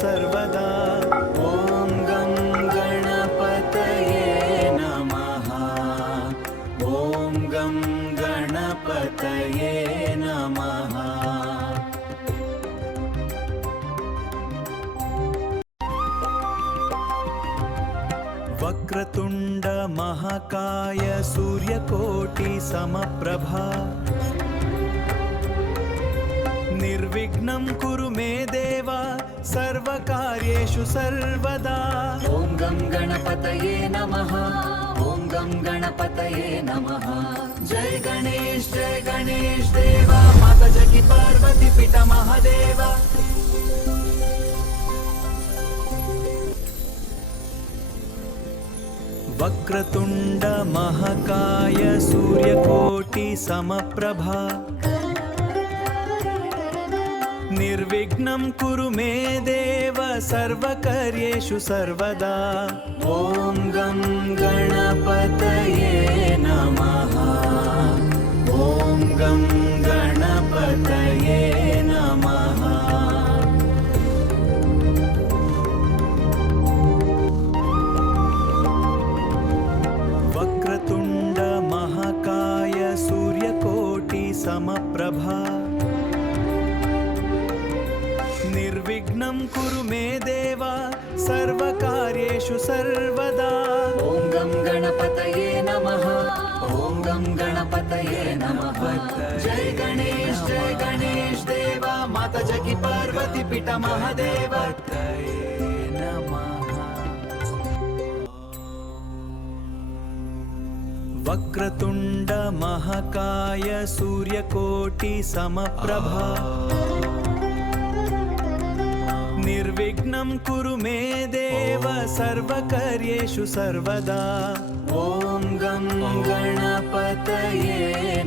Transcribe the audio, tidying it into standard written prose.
सर्वदा ॐ गं गणपतये नमः ॐ गं गणपतये नमः। वक्रतुण्ड महाकाय सूर्यकोटि समप्रभा निर्विघ्नं कुरु मे देव सर्वकार्येषु सर्वदा ॐ गं गणपतये नमः ॐ गं गणपतये नमः। जय गणेश देव माता जगी पार्वती पीठ महादेव। वक्रतुण्ड महाकाय सूर्यकोटि समप्रभा निर्विघ्नं कुरु मे देव सर्वकार्येषु सर्वदा ॐ गं गणपतये नमः ॐ गं गणपतये नमः। वक्रतुण्ड महाकाय सूर्यकोटि समप्रभा निर्विघ्नं कुरु मे देव सर्वकार्येषु सर्वदा ॐ गं गणपतये नमः ॐ गं गणपतये नमः। जय गणेश देव माता जगी पार्वती पीठ महादेव। वक्रतुण्ड महाकाय सूर्यकोटि समप्रभा निर्विघ्नं कुरु मे देव सर्वकार्येषु सर्वदा ॐ गं गणपतये